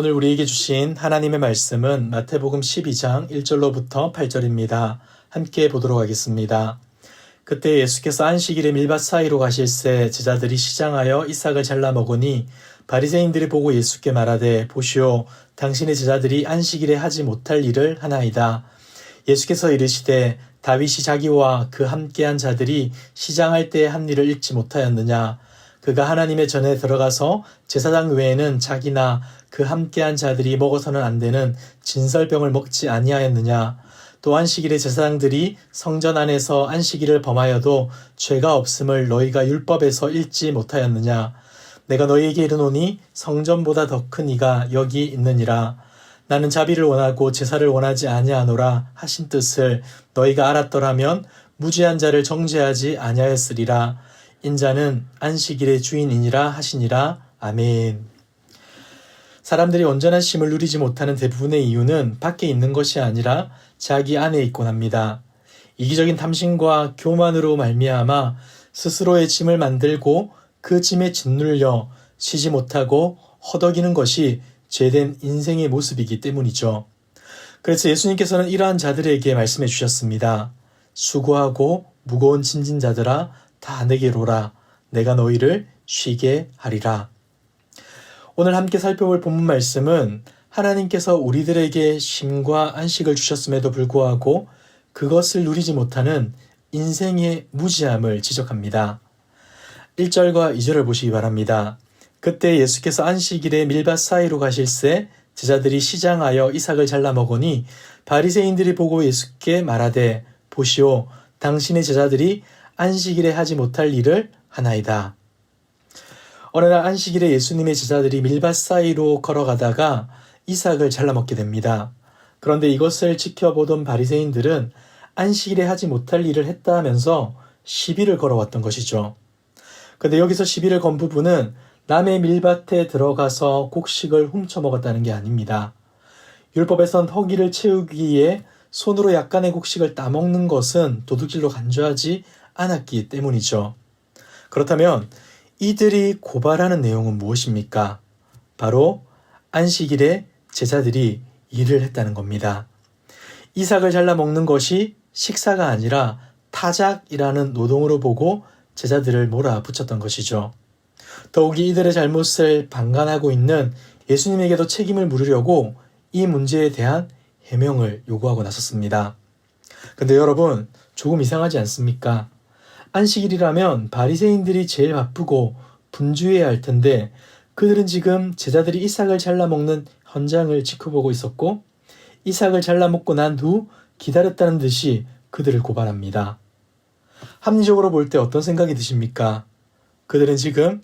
오늘 우리에게 주신 하나님의 말씀은 마태복음 12장 1절로부터 8절입니다. 함께 보도록 하겠습니다. 그때 예수께서 안식일에 밀밭 사이로 가실새 제자들이 시장하여 이삭을 잘라 먹으니 바리새인들이 보고 예수께 말하되 보시오 당신의 제자들이 안식일에 하지 못할 일을 하나이다. 예수께서 이르시되 다윗이 자기와 그 함께한 자들이 시장할 때에 한 일을 읽지 못하였느냐. 그가 하나님의 전에 들어가서 제사장 외에는 자기나 그 함께한 자들이 먹어서는 안 되는 진설병을 먹지 아니하였느냐. 또 안식일에 제사장들이 성전 안에서 안식일을 범하여도 죄가 없음을 너희가 율법에서 읽지 못하였느냐. 내가 너희에게 이르노니 성전보다 더 큰 이가 여기 있느니라. 나는 자비를 원하고 제사를 원하지 아니하노라 하신 뜻을 너희가 알았더라면 무죄한 자를 정죄하지 아니하였으리라. 인자는 안식일의 주인이니라 하시니라. 아멘. 사람들이 온전한 쉼을 누리지 못하는 대부분의 이유는 밖에 있는 것이 아니라 자기 안에 있곤 합니다. 이기적인 탐심과 교만으로 말미암아 스스로의 짐을 만들고 그 짐에 짓눌려 쉬지 못하고 허덕이는 것이 죄된 인생의 모습이기 때문이죠. 그래서 예수님께서는 이러한 자들에게 말씀해 주셨습니다. 수고하고 무거운 짐진 자들아 다 내게로 오라. 내가 너희를 쉬게 하리라. 오늘 함께 살펴볼 본문 말씀은 하나님께서 우리들에게 쉼과 안식을 주셨음에도 불구하고 그것을 누리지 못하는 인생의 무지함을 지적합니다. 1절과 2절을 보시기 바랍니다. 그때 예수께서 안식일에 밀밭 사이로 가실새 제자들이 시장하여 이삭을 잘라 먹으니 바리새인들이 보고 예수께 말하되 보시오 당신의 제자들이 안식일에 하지 못할 일을 하나이다. 어느 날 안식일에 예수님의 제자들이 밀밭 사이로 걸어가다가 이삭을 잘라 먹게 됩니다. 그런데 이것을 지켜보던 바리새인들은 안식일에 하지 못할 일을 했다 하면서 시비를 걸어왔던 것이죠. 그런데 여기서 시비를 건 부분은 남의 밀밭에 들어가서 곡식을 훔쳐 먹었다는 게 아닙니다. 율법에선 허기를 채우기 위해 손으로 약간의 곡식을 따먹는 것은 도둑질로 간주하지 않았기 때문이죠. 그렇다면 이들이 고발하는 내용은 무엇입니까? 바로 안식일에 제자들이 일을 했다는 겁니다. 이삭을 잘라 먹는 것이 식사가 아니라 타작이라는 노동으로 보고 제자들을 몰아붙였던 것이죠. 더욱이 이들의 잘못을 방관하고 있는 예수님에게도 책임을 물으려고 이 문제에 대한 해명을 요구하고 나섰습니다. 근데 여러분 조금 이상하지 않습니까? 안식일이라면 바리새인들이 제일 바쁘고 분주해야 할 텐데 그들은 지금 제자들이 이삭을 잘라 먹는 현장을 지켜보고 있었고 이삭을 잘라 먹고 난 후 기다렸다는 듯이 그들을 고발합니다. 합리적으로 볼 때 어떤 생각이 드십니까? 그들은 지금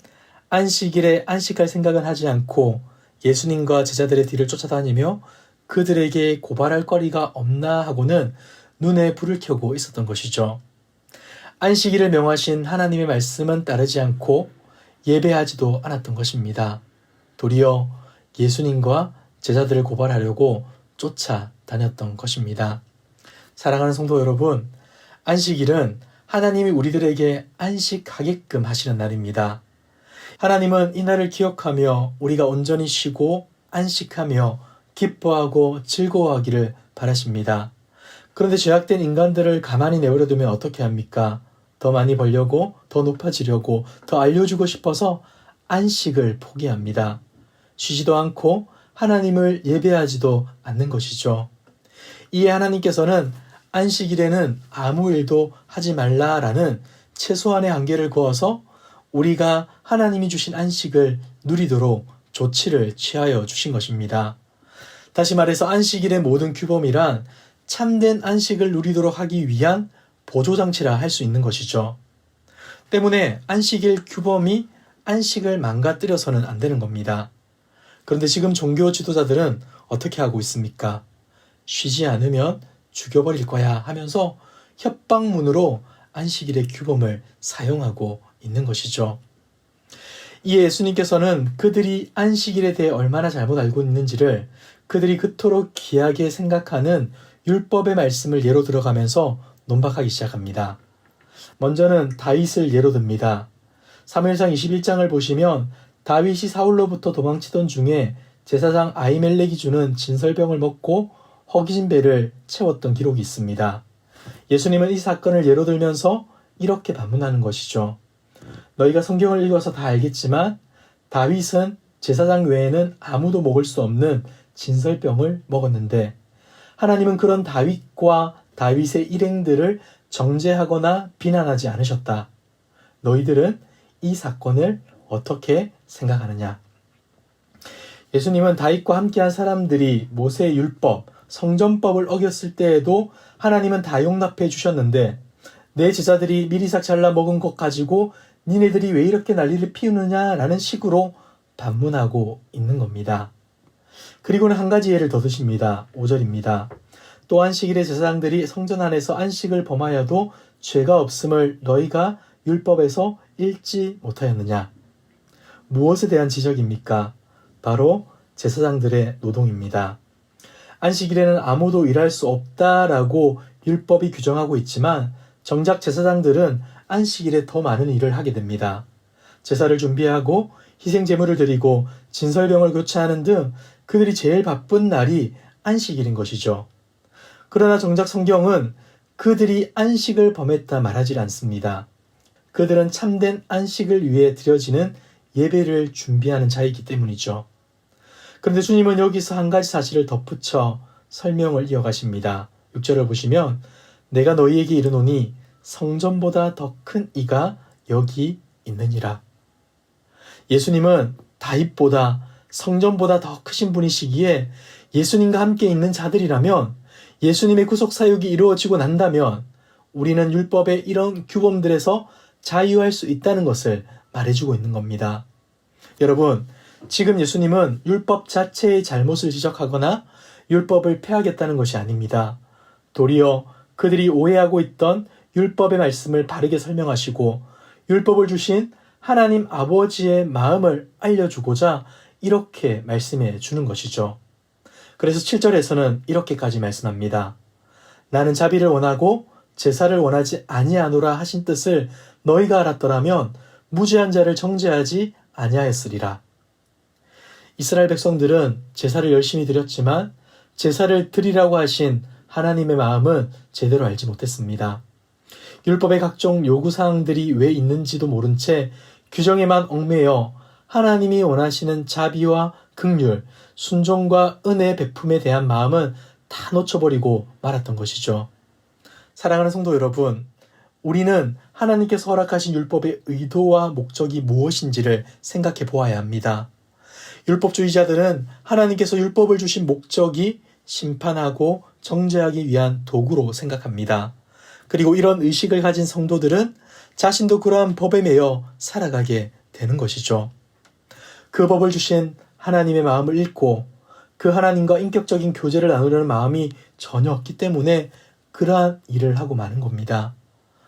안식일에 안식할 생각은 하지 않고 예수님과 제자들의 뒤를 쫓아다니며 그들에게 고발할 거리가 없나 하고는 눈에 불을 켜고 있었던 것이죠. 안식일을 명하신 하나님의 말씀은 따르지 않고 예배하지도 않았던 것입니다. 도리어 예수님과 제자들을 고발하려고 쫓아다녔던 것입니다. 사랑하는 성도 여러분, 안식일은 하나님이 우리들에게 안식하게끔 하시는 날입니다. 하나님은 이 날을 기억하며 우리가 온전히 쉬고 안식하며 기뻐하고 즐거워하기를 바라십니다. 그런데 죄악된 인간들을 가만히 내버려두면 어떻게 합니까? 더 많이 벌려고, 더 높아지려고, 더 알려주고 싶어서 안식을 포기합니다. 쉬지도 않고 하나님을 예배하지도 않는 것이죠. 이에 하나님께서는 안식일에는 아무 일도 하지 말라라는 최소한의 한계를 그어서 우리가 하나님이 주신 안식을 누리도록 조치를 취하여 주신 것입니다. 다시 말해서 안식일의 모든 규범이란 참된 안식을 누리도록 하기 위한 보조장치라 할 수 있는 것이죠. 때문에 안식일 규범이 안식을 망가뜨려서는 안 되는 겁니다. 그런데 지금 종교 지도자들은 어떻게 하고 있습니까? 쉬지 않으면 죽여버릴 거야 하면서 협박문으로 안식일의 규범을 사용하고 있는 것이죠. 이에 예수님께서는 그들이 안식일에 대해 얼마나 잘못 알고 있는지를 그들이 그토록 귀하게 생각하는 율법의 말씀을 예로 들어가면서 논박하기 시작합니다. 먼저는 다윗을 예로 듭니다. 사무엘상 21장을 보시면 다윗이 사울로부터 도망치던 중에 제사장 아히멜렉이 주는 진설병을 먹고 허기진 배를 채웠던 기록이 있습니다. 예수님은 이 사건을 예로 들면서 이렇게 반문하는 것이죠. 너희가 성경을 읽어서 다 알겠지만 다윗은 제사장 외에는 아무도 먹을 수 없는 진설병을 먹었는데 하나님은 그런 다윗과 다윗의 일행들을 정죄하거나 비난하지 않으셨다. 너희들은 이 사건을 어떻게 생각하느냐? 예수님은 다윗과 함께한 사람들이 모세의 율법, 성전법을 어겼을 때에도 하나님은 다 용납해 주셨는데 내 제자들이 미리삭 잘라 먹은 것 가지고 니네들이 왜 이렇게 난리를 피우느냐라는 식으로 반문하고 있는 겁니다. 그리고는 한 가지 예를 더 드십니다. 5절입니다. 또 안식일에 제사장들이 성전 안에서 안식을 범하여도 죄가 없음을 너희가 율법에서 읽지 못하였느냐? 무엇에 대한 지적입니까? 바로 제사장들의 노동입니다. 안식일에는 아무도 일할 수 없다라고 율법이 규정하고 있지만 정작 제사장들은 안식일에 더 많은 일을 하게 됩니다. 제사를 준비하고 희생제물을 드리고 진설병을 교체하는 등 그들이 제일 바쁜 날이 안식일인 것이죠. 그러나 정작 성경은 그들이 안식을 범했다 말하지 않습니다. 그들은 참된 안식을 위해 드려지는 예배를 준비하는 자이기 때문이죠. 그런데 주님은 여기서 한 가지 사실을 덧붙여 설명을 이어가십니다. 6절을 보시면 내가 너희에게 이르노니 성전보다 더 큰 이가 여기 있느니라. 예수님은 다윗보다 성전보다 더 크신 분이시기에 예수님과 함께 있는 자들이라면 예수님의 구속 사역이 이루어지고 난다면 우리는 율법의 이런 규범들에서 자유할 수 있다는 것을 말해주고 있는 겁니다. 여러분, 지금 예수님은 율법 자체의 잘못을 지적하거나 율법을 폐하겠다는 것이 아닙니다. 도리어 그들이 오해하고 있던 율법의 말씀을 바르게 설명하시고 율법을 주신 하나님 아버지의 마음을 알려주고자 이렇게 말씀해 주는 것이죠. 그래서 7절에서는 이렇게까지 말씀합니다. 나는 자비를 원하고 제사를 원하지 아니하노라 하신 뜻을 너희가 알았더라면 무죄한 자를 정죄하지 아니하였으리라. 이스라엘 백성들은 제사를 열심히 드렸지만 제사를 드리라고 하신 하나님의 마음은 제대로 알지 못했습니다. 율법의 각종 요구사항들이 왜 있는지도 모른 채 규정에만 얽매여 하나님이 원하시는 자비와 긍휼, 순종과 은혜 베품에 대한 마음은 다 놓쳐버리고 말았던 것이죠. 사랑하는 성도 여러분, 우리는 하나님께서 허락하신 율법의 의도와 목적이 무엇인지를 생각해 보아야 합니다. 율법주의자들은 하나님께서 율법을 주신 목적이 심판하고 정죄하기 위한 도구로 생각합니다. 그리고 이런 의식을 가진 성도들은 자신도 그러한 법에 매여 살아가게 되는 것이죠. 그 법을 주신 하나님의 마음을 잃고 그 하나님과 인격적인 교제를 나누려는 마음이 전혀 없기 때문에 그러한 일을 하고 마는 겁니다.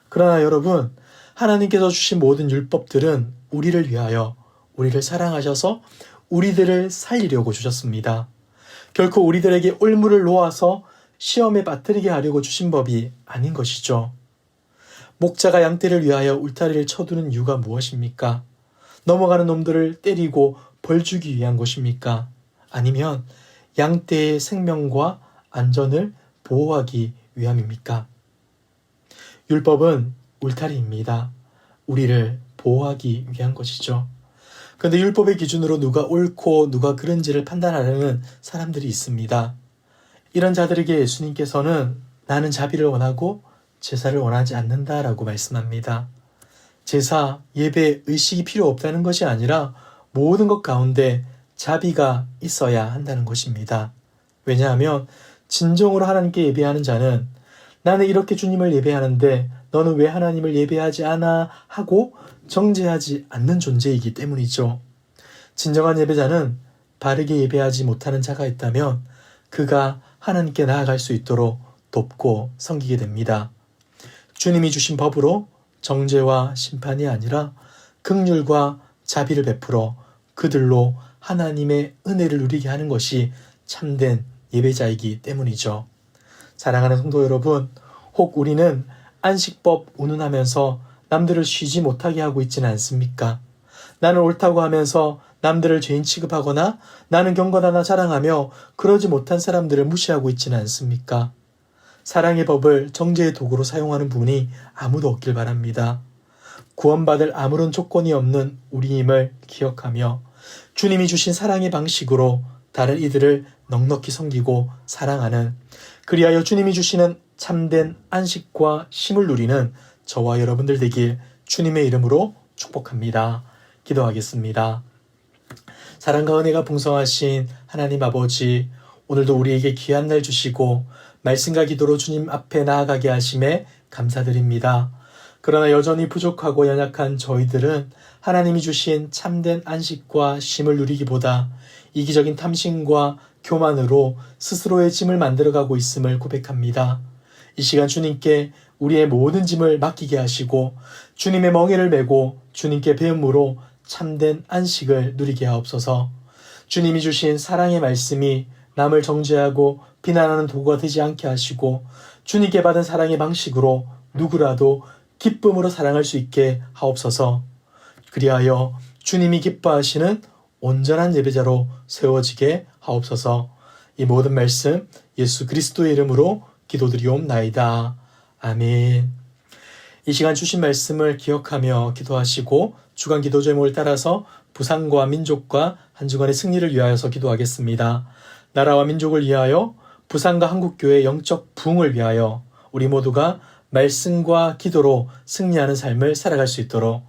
그러나 여러분, 하나님께서 주신 모든 율법들은 우리를 위하여 우리를 사랑하셔서 우리들을 살리려고 주셨습니다. 결코 우리들에게 올무를 놓아서 시험에 빠뜨리게 하려고 주신 법이 아닌 것이죠. 목자가 양떼를 위하여 울타리를 쳐두는 이유가 무엇입니까? 넘어가는 놈들을 때리고 벌 주기 위한 것입니까? 아니면 양떼의 생명과 안전을 보호하기 위함입니까? 율법은 울타리입니다. 우리를 보호하기 위한 것이죠. 그런데 율법의 기준으로 누가 옳고 누가 그른지를 판단하려는 사람들이 있습니다. 이런 자들에게 예수님께서는 나는 자비를 원하고 제사를 원하지 않는다라고 말씀합니다. 제사, 예배, 의식이 필요 없다는 것이 아니라 모든 것 가운데 자비가 있어야 한다는 것입니다. 왜냐하면 진정으로 하나님께 예배하는 자는 나는 이렇게 주님을 예배하는데 너는 왜 하나님을 예배하지 않아 하고 정죄하지 않는 존재이기 때문이죠. 진정한 예배자는 바르게 예배하지 못하는 자가 있다면 그가 하나님께 나아갈 수 있도록 돕고 섬기게 됩니다. 주님이 주신 법으로 정죄와 심판이 아니라 긍휼과 자비를 베풀어 그들로 하나님의 은혜를 누리게 하는 것이 참된 예배자이기 때문이죠. 사랑하는 성도 여러분, 혹 우리는 안식법 운운하면서 남들을 쉬지 못하게 하고 있지는 않습니까? 나는 옳다고 하면서 남들을 죄인 취급하거나 나는 경건하나 자랑하며 그러지 못한 사람들을 무시하고 있지는 않습니까? 사랑의 법을 정죄의 도구로 사용하는 분이 아무도 없길 바랍니다. 구원받을 아무런 조건이 없는 우리임을 기억하며 주님이 주신 사랑의 방식으로 다른 이들을 넉넉히 섬기고 사랑하는, 그리하여 주님이 주시는 참된 안식과 쉼을 누리는 저와 여러분들 되길 주님의 이름으로 축복합니다. 기도하겠습니다. 사랑과 은혜가 풍성하신 하나님 아버지, 오늘도 우리에게 귀한 날 주시고 말씀과 기도로 주님 앞에 나아가게 하심에 감사드립니다. 그러나 여전히 부족하고 연약한 저희들은 하나님이 주신 참된 안식과 쉼을 누리기보다 이기적인 탐심과 교만으로 스스로의 짐을 만들어가고 있음을 고백합니다. 이 시간 주님께 우리의 모든 짐을 맡기게 하시고 주님의 멍에를 메고 주님께 배움으로 참된 안식을 누리게 하옵소서. 주님이 주신 사랑의 말씀이 남을 정죄하고 비난하는 도구가 되지 않게 하시고 주님께 받은 사랑의 방식으로 누구라도 기쁨으로 사랑할 수 있게 하옵소서. 그리하여 주님이 기뻐하시는 온전한 예배자로 세워지게 하옵소서. 이 모든 말씀 예수 그리스도의 이름으로 기도드리옵나이다. 아멘. 이 시간 주신 말씀을 기억하며 기도하시고 주간 기도 제목을 따라서 부상과 민족과 한 주간의 승리를 위하여서 기도하겠습니다. 나라와 민족을 위하여, 부상과 한국교회의 영적 부흥을 위하여 우리 모두가 말씀과 기도로 승리하는 삶을 살아갈 수 있도록,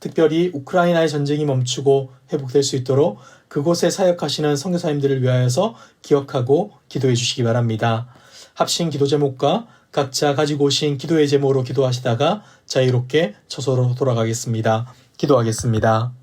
특별히 우크라이나의 전쟁이 멈추고 회복될 수 있도록 그곳에 사역하시는 선교사님들을 위하여서 기억하고 기도해 주시기 바랍니다. 합심 기도 제목과 각자 가지고 오신 기도의 제목으로 기도하시다가 자유롭게 처소로 돌아가겠습니다. 기도하겠습니다.